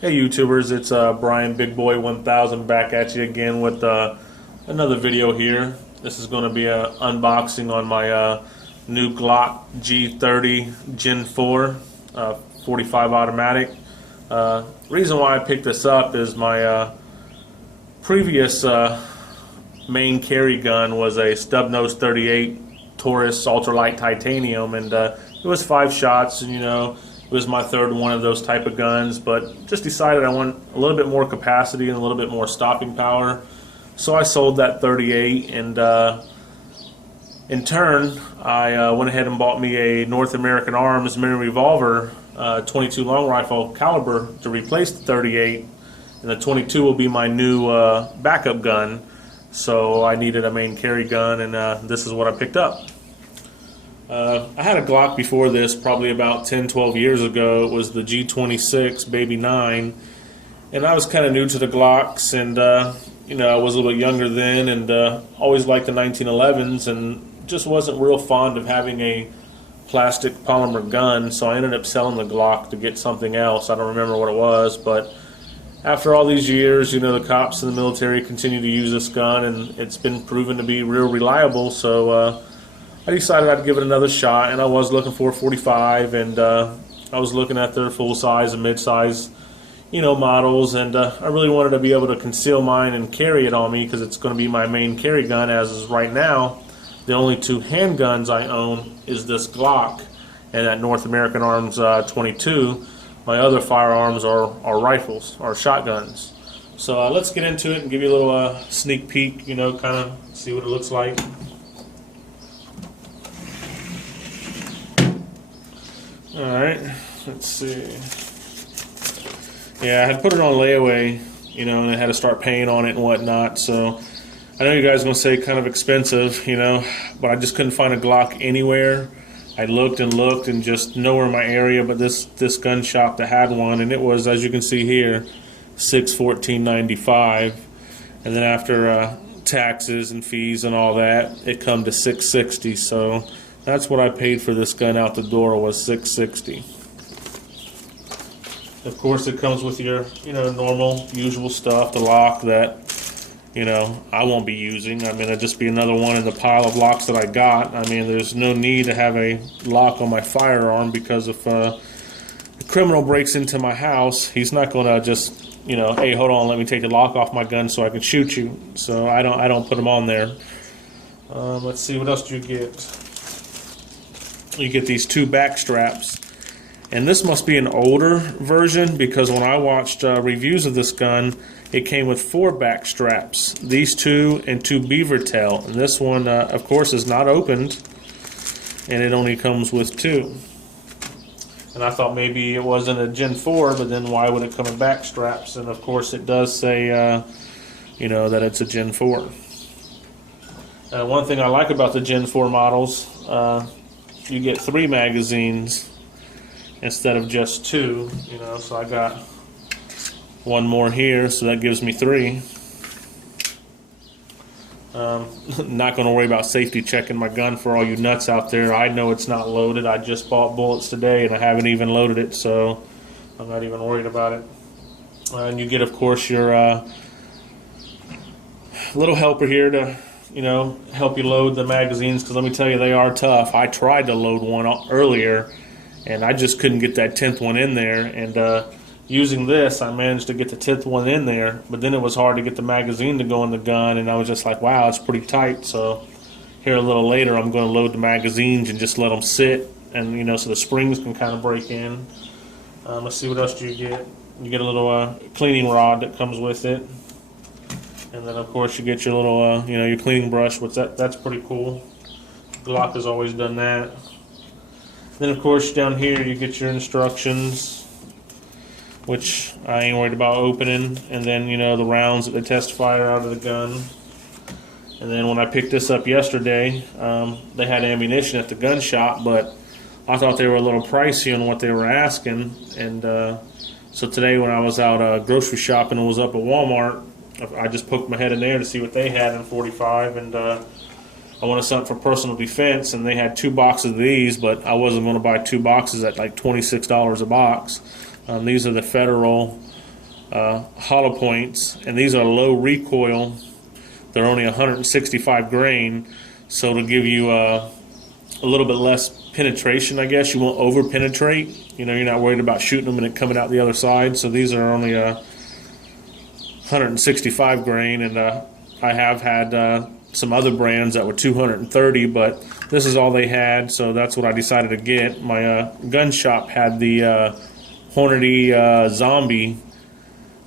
Hey YouTubers, it's Brian Big Boy 1000 back at you again with another video here. This is going to be an unboxing on my new Glock G30 Gen 4 45 automatic. Reason why I picked this up is my previous main carry gun was a stub nose 38 Taurus ultralight titanium, and it was 5 shots, and it was my third one of those type of guns, but just decided I want a little bit more capacity and a little bit more stopping power. So I sold that 38, and in turn, I went ahead and bought me a North American Arms mini revolver 22 long rifle caliber to replace the 38, and the 22 will be my new backup gun. So I needed a main carry gun, and this is what I picked up. I had a Glock before this, probably about 10-12 years ago. It was the G26 Baby 9, and I was kind of new to the Glocks, and I was a little bit younger then, and always liked the 1911s, and just wasn't real fond of having a plastic polymer gun, so I ended up selling the Glock to get something else. I don't remember what it was, but after all these years, the cops in the military continue to use this gun, and it's been proven to be real reliable, so I decided I'd give it another shot. And I was looking for a 45, and I was looking at their full size and mid size models, and I really wanted to be able to conceal mine and carry it on me, because it's going to be my main carry gun. As is right now, the only 2 handguns I own is this Glock and that North American Arms 22. My other firearms are rifles, or shotguns. So let's get into it and give you a little sneak peek, kind of see what it looks like. Alright, let's see. Yeah, I had put it on layaway, and I had to start paying on it and whatnot, so I know you guys are going to say kind of expensive, but I just couldn't find a Glock anywhere. I looked and looked and just nowhere in my area but this gun shop that had one, and it was, as you can see here, $614.95, and then after taxes and fees and all that, it come to $660. So that's what I paid for this gun out the door, was $660. Of course, it comes with your normal usual stuff, the lock that I won't be using. I mean, it'll just be another one in the pile of locks that I got. I mean, there's no need to have a lock on my firearm, because if a criminal breaks into my house, he's not going to just, hey, hold on, let me take the lock off my gun so I can shoot you. So I don't put them on there. Let's see, what else do you get? You get these 2 back straps. And this must be an older version, because when I watched reviews of this gun, it came with 4 back straps. These 2 and 2 beaver tail. And this one, of course, is not opened, and it only comes with 2. And I thought maybe it wasn't a Gen 4, but then why would it come in back straps? And of course, it does say, that it's a Gen 4. One thing I like about the Gen 4 models, you get 3 magazines instead of just 2, so I got one more here, so that gives me 3. Not going to worry about safety checking my gun for all you nuts out there. I know it's not loaded. I just bought bullets today, and I haven't even loaded it, so I'm not even worried about it. And you get, of course, your little helper here to help you load the magazines, because let me tell you, they are tough. I tried to load one earlier, and I just couldn't get that 10th one in there, and using this, I managed to get the 10th one in there, but then it was hard to get the magazine to go in the gun, and I was just like, wow, it's pretty tight. So here a little later, I'm going to load the magazines and just let them sit, and so the springs can kind of break in. Let's see, what else do you get? You get a little cleaning rod that comes with it, and then of course you get your little your cleaning brush. That's pretty cool. Glock has always done that. Then of course down here you get your instructions, which I ain't worried about opening, and then the rounds that they test fire out of the gun. And then when I picked this up yesterday, they had ammunition at the gun shop, but I thought they were a little pricey on what they were asking, and so today when I was out grocery shopping and was up at Walmart, I just poked my head in there to see what they had in 45, and I wanted something for personal defense, and they had 2 boxes of these, but I wasn't going to buy 2 boxes at like $26 a box. These are the Federal hollow points, and these are low recoil. They're only 165 grain, so it'll give you a little bit less penetration, I guess. You won't over penetrate. You know, you're not worried about shooting them and it coming out the other side. So these are only 165 grain, and I have had some other brands that were 230, but this is all they had, so that's what I decided to get. My gun shop had the Hornady Zombie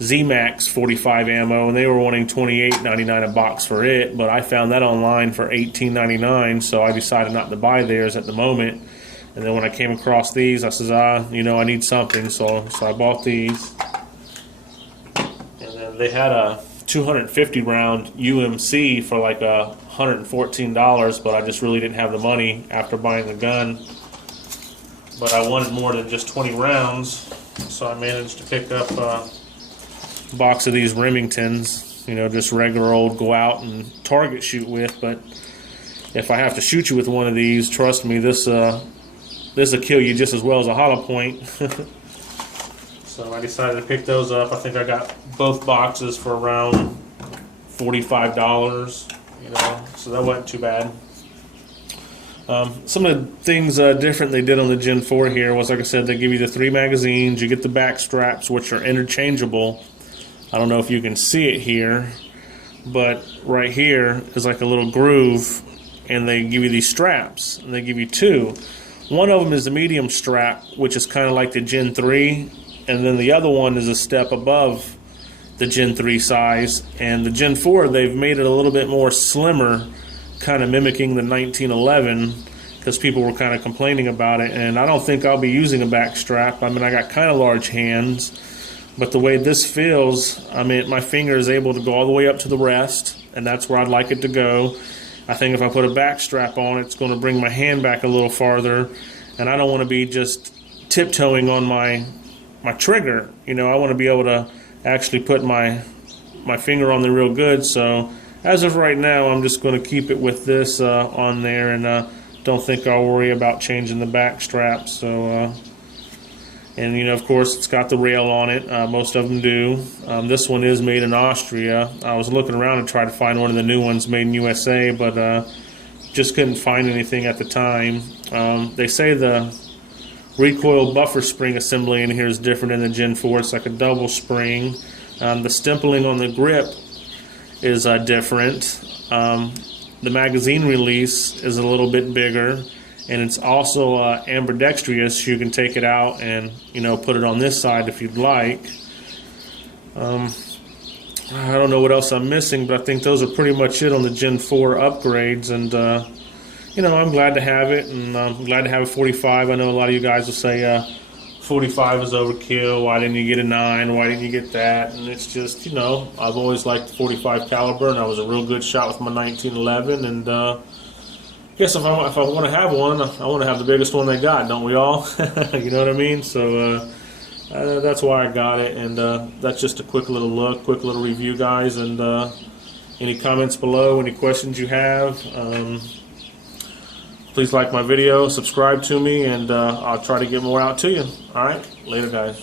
Z-Max 45 ammo, and they were wanting $28.99 a box for it, but I found that online for $18.99, so I decided not to buy theirs at the moment. And then when I came across these, I says, you know, I need something, so I bought these. And then they had a 250 round UMC for like $114, but I just really didn't have the money after buying the gun. But I wanted more than just 20 rounds, so I managed to pick up box of these Remingtons, you know, just regular old go out and target shoot with. But if I have to shoot you with one of these, trust me, this will kill you just as well as a hollow point. So I decided to pick those up. I think I got both boxes for around $45, you know, so that wasn't too bad. Some of the things different they did on the Gen 4 here was, like I said, they give you the 3 magazines. You get the back straps, which are interchangeable. I don't know if you can see it here, but right here is like a little groove, and they give you these straps, and they give you 2. One of them is the medium strap, which is kind of like the Gen 3, and then the other one is a step above the Gen 3 size. And the Gen 4, they've made it a little bit more slimmer, kind of mimicking the 1911, because people were kind of complaining about it. And I don't think I'll be using a back strap. I mean, I got kind of large hands, but the way this feels, I mean, my finger is able to go all the way up to the rest, and that's where I'd like it to go. I think if I put a back strap on, it's going to bring my hand back a little farther, and I don't want to be just tiptoeing on my trigger. You know, I want to be able to actually put my finger on there real good. So as of right now, I'm just going to keep it with this on there, and don't think I'll worry about changing the back strap. So and you know, of course, it's got the rail on it. Most of them do. This one is made in Austria. I was looking around and tried to find one of the new ones made in USA, but just couldn't find anything at the time. They say the recoil buffer spring assembly in here is different in the Gen 4. It's like a double spring. The stempling on the grip is different. The magazine release is a little bit bigger, and it's also ambidextrous. You can take it out and, you know, put it on this side if you'd like. I don't know what else I'm missing, but I think those are pretty much it on the Gen 4 upgrades. And you know, I'm glad to have it, and I'm glad to have a 45. I know a lot of you guys will say 45 is overkill. Why didn't you get a 9? Why didn't you get that? And it's just, you know, I've always liked the 45 caliber, and I was a real good shot with my 1911. And I guess if I want to have one, I want to have the biggest one they got, don't we all? You know what I mean? So that's why I got it, and that's just a quick little look, quick little review, guys. And any comments below, any questions you have, please like my video, subscribe to me, and I'll try to get more out to you. All right, later, guys.